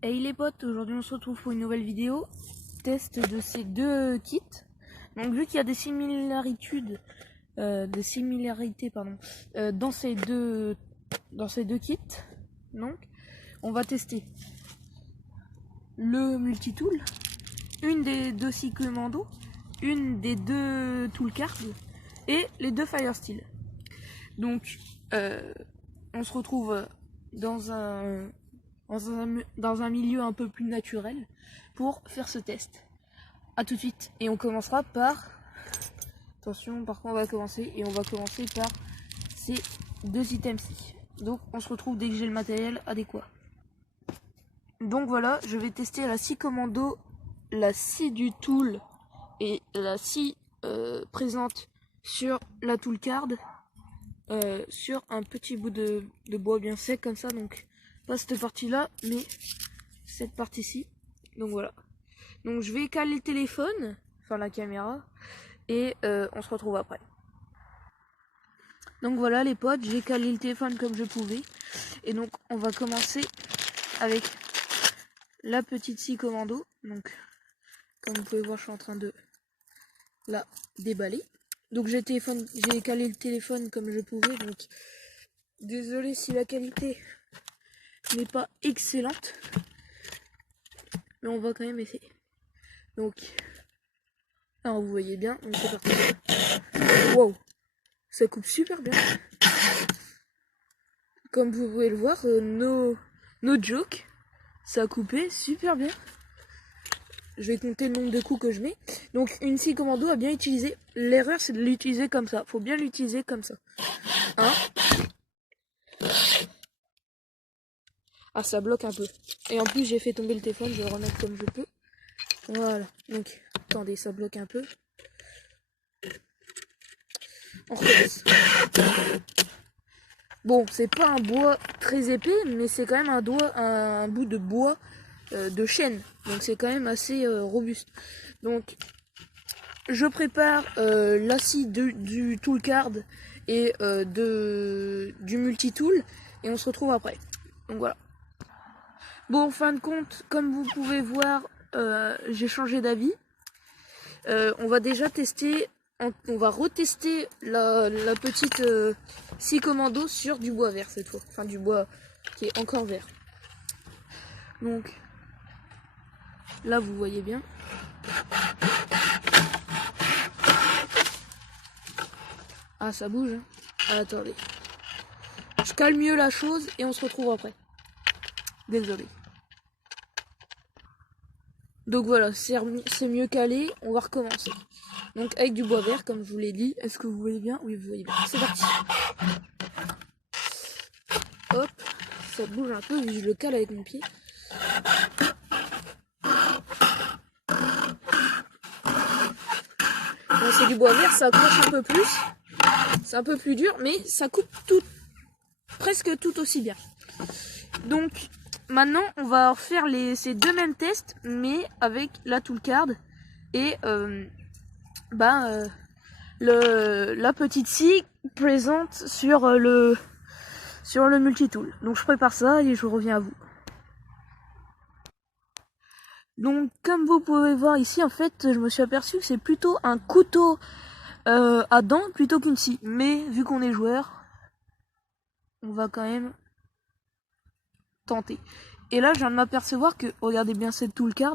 Hey les potes, aujourd'hui on se retrouve pour une nouvelle vidéo test de ces deux kits. Donc vu qu'il y a des similarités dans ces deux kits, donc on va tester le multitool, une des deux scies commando, une des deux toolcards et les deux firesteel. Donc on se retrouve dans un milieu un peu plus naturel pour faire ce test. A tout de suite, et on commencera par... Attention, par quoi on va commencer? Et on va commencer par ces deux items-ci. Donc on se retrouve dès que j'ai le matériel adéquat. Donc voilà, je vais tester la scie commando, la scie du tool et la scie présente sur la tool card, sur un petit bout de bois bien sec comme ça, donc pas cette partie là mais cette partie-ci. Donc voilà, donc je vais caler le téléphone, enfin la caméra, et on se retrouve après. Donc voilà les potes, j'ai calé le téléphone comme je pouvais, et donc on va commencer avec la petite scie commando. Donc comme vous pouvez voir, je suis en train de la déballer. Donc j'ai calé le téléphone comme je pouvais, donc désolé si la qualité n'est pas excellente, mais on va quand même essayer. Donc, alors vous voyez bien, donc c'est parti. Wow, ça coupe super bien. Comme vous pouvez le voir, no joke, ça a coupé super bien. Je vais compter le nombre de coups que je mets. Donc une scie commando à bien utiliser. L'erreur c'est de l'utiliser comme ça. Faut bien l'utiliser comme ça. Hein? Ah, ça bloque un peu. Et en plus j'ai fait tomber le téléphone, je vais le remettre comme je peux. Voilà. Donc attendez, ça bloque un peu. On recommence. Bon, c'est pas un bois très épais, mais c'est quand même un bout de bois de chêne. Donc c'est quand même assez robuste. Donc je prépare la scie du toolcard et du multitool, et on se retrouve après. Donc voilà. Bon, en fin de compte, comme vous pouvez voir, j'ai changé d'avis. On va déjà tester, on va retester la petite scie commando sur du bois vert cette fois. Enfin du bois qui est encore vert. Donc là vous voyez bien. Ah, ça bouge. Ah, attendez. Je cale mieux la chose et on se retrouve après. Désolé. Donc voilà, c'est mieux calé. On va recommencer. Donc avec du bois vert, comme je vous l'ai dit. Est-ce que vous voyez bien? Oui, vous voyez bien. C'est parti. Hop. Ça bouge un peu, je le cale avec mon pied. Bon, c'est du bois vert, ça accroche un peu plus. C'est un peu plus dur, mais ça coupe presque tout aussi bien. Donc maintenant on va faire ces deux mêmes tests, mais avec la toolcard et la petite scie présente sur le multitool. Donc je prépare ça et je reviens à vous. Donc comme vous pouvez voir ici, en fait je me suis aperçu que c'est plutôt un couteau à dents plutôt qu'une scie. Mais vu qu'on est joueur, on va quand même tenter. Et là je viens de m'apercevoir que, regardez bien cette toolcard,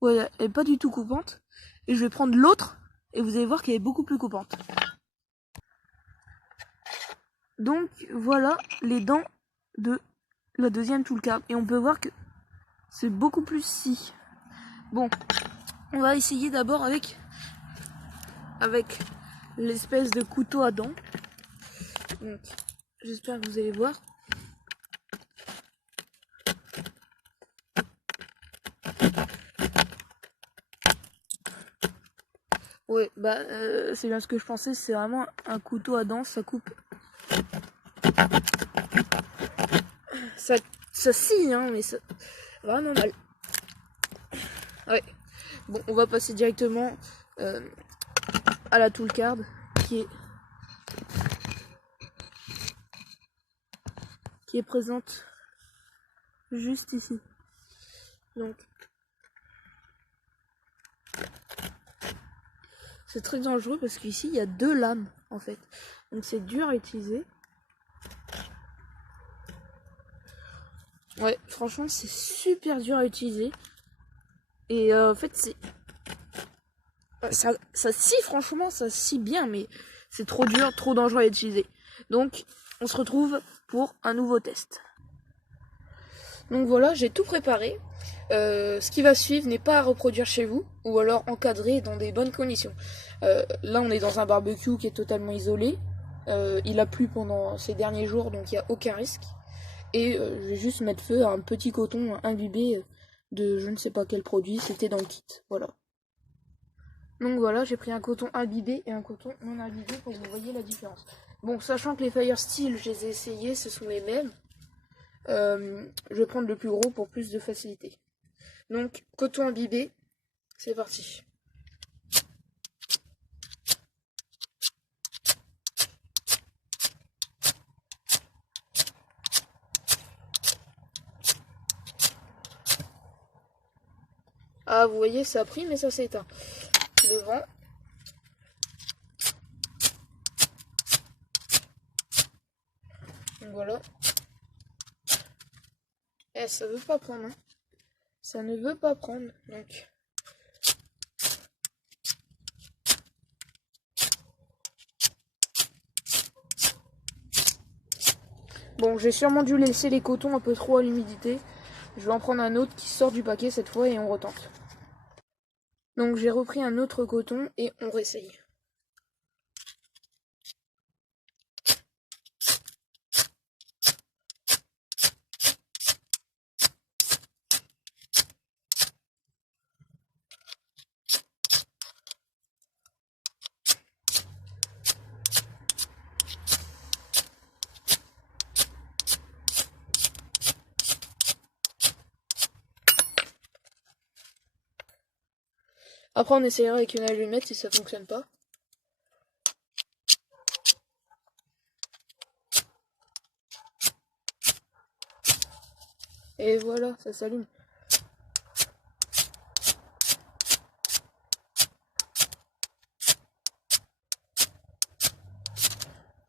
ouais, elle est pas du tout coupante. Et je vais prendre l'autre et vous allez voir qu'elle est beaucoup plus coupante. Donc voilà les dents de la deuxième toolcard. Et on peut voir que c'est beaucoup plus scie. Bon, on va essayer d'abord avec l'espèce de couteau à dents. Donc j'espère que vous allez voir. Ouais, bah c'est bien ce que je pensais, c'est vraiment un couteau à dents, ça coupe. Ça scie, hein, mais ça vraiment mal. Ouais. Bon, on va passer directement à la toolcard qui est présente juste ici. Donc c'est très dangereux parce qu'ici il y a 2 lames en fait. Donc c'est dur à utiliser. Ouais, franchement c'est super dur à utiliser. Et en fait c'est... Ça scie, franchement, ça scie bien, mais c'est trop dur, trop dangereux à utiliser. Donc, on se retrouve pour un nouveau test. Donc voilà, j'ai tout préparé. Ce qui va suivre n'est pas à reproduire chez vous, ou alors encadré dans des bonnes conditions. Là, on est dans un barbecue qui est totalement isolé. Il a plu pendant ces derniers jours, donc il n'y a aucun risque. Et je vais juste mettre feu à un petit coton imbibé de je ne sais pas quel produit, c'était dans le kit. Voilà. Donc voilà, j'ai pris un coton imbibé et un coton non imbibé pour que vous voyez la différence. Bon, sachant que les Fire Steel, je les ai essayés, ce sont les mêmes. Je vais prendre le plus gros pour plus de facilité. Donc, coton imbibé, c'est parti. Ah, vous voyez, ça a pris, mais ça s'est éteint. Le vent. Donc voilà. Eh, ça veut pas prendre, hein. Ça ne veut pas prendre, donc... Bon, j'ai sûrement dû laisser les cotons un peu trop à l'humidité. Je vais en prendre un autre qui sort du paquet cette fois et on retente. Donc j'ai repris un autre coton et on réessaye. Après on essayera avec une allumette si ça fonctionne pas. Et voilà, ça s'allume.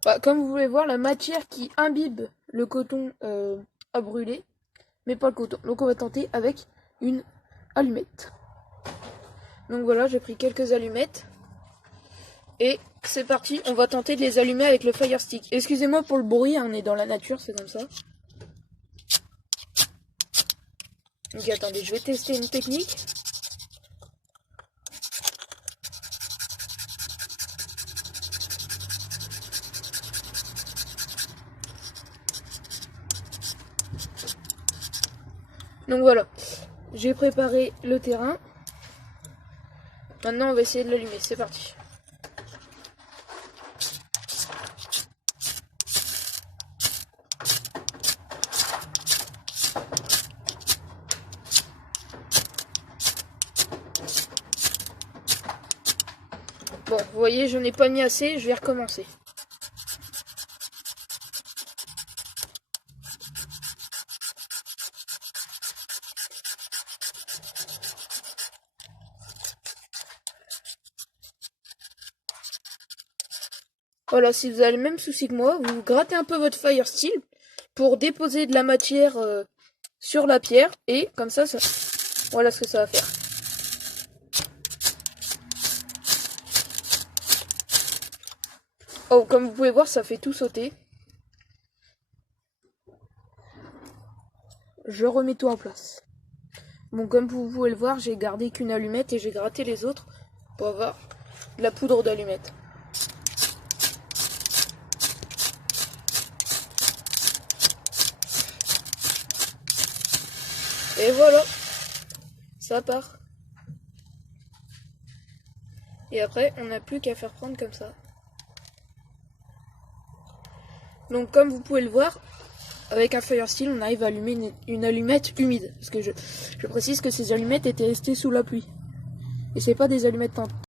Bah, comme vous pouvez voir, la matière qui imbibe le coton a brûlé, mais pas le coton. Donc on va tenter avec une allumette. Donc voilà, j'ai pris quelques allumettes. Et c'est parti, on va tenter de les allumer avec le Fire Stick. Excusez-moi pour le bruit, hein, on est dans la nature, c'est comme ça. Donc attendez, je vais tester une technique. Donc voilà, j'ai préparé le terrain. Maintenant on va essayer de l'allumer, c'est parti. Bon, vous voyez, je n'ai pas mis assez, je vais recommencer. Voilà, si vous avez le même souci que moi, vous grattez un peu votre Fire Steel pour déposer de la matière sur la pierre et comme ça, voilà ce que ça va faire. Oh, comme vous pouvez voir, ça fait tout sauter. Je remets tout en place. Bon, comme vous pouvez le voir, j'ai gardé qu'une allumette et j'ai gratté les autres pour avoir de la poudre d'allumette. Et voilà, ça part. Et après, on n'a plus qu'à faire prendre comme ça. Donc comme vous pouvez le voir, avec un Fire Steel, on arrive à allumer une allumette humide. Parce que je précise que ces allumettes étaient restées sous la pluie. Et c'est pas des allumettes